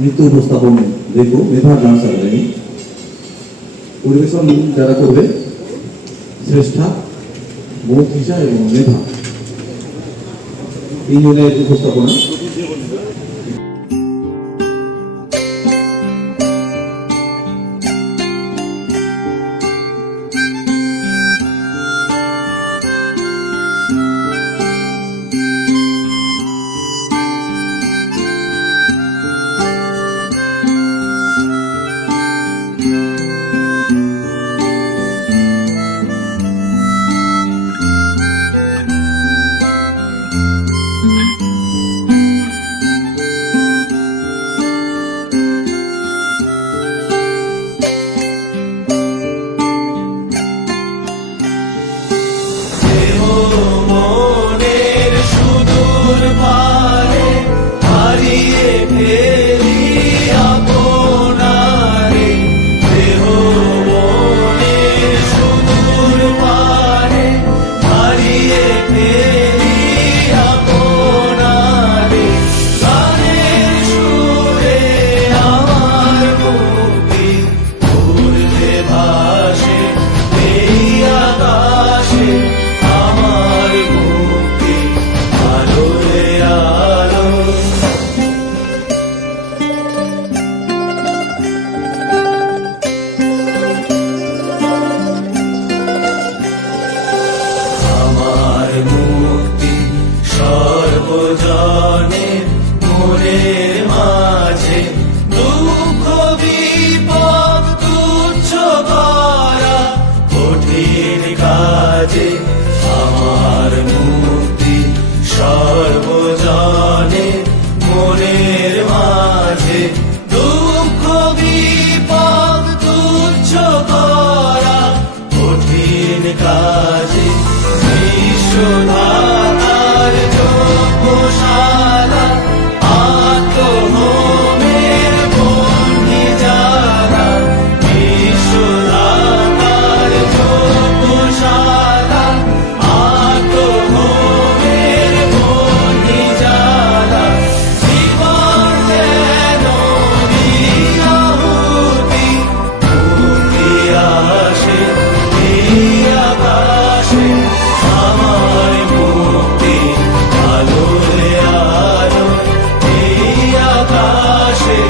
নৃত্য উপস্থাপন দেখব মেধা ডান্স একাডেমি। পরিবেশন যারা করবে শ্রেষ্ঠা, মৌখিষা এবং মেধা, তিনজনের উপস্থাপনা। সর্বজনের মনের মাঝে দুঃখ বিপদ তুচ্ছ করা কঠিন কাজে আমার মুক্তি। সর্বজনের মনের মাঝে দুঃখ বিপদ তুচ্ছ করা কঠিন কাজে বিশ্বধাতার যোগশালা আত্মহোমের বন্দি যারা। বিশ্বধাতার যোগশালা আত্মহোমের বন্দি যারা। জীবন যেন আহুতি মুক্তি আসে এই আকাশে। আমার মুক্তি আলোয় আলো এই আকাশে।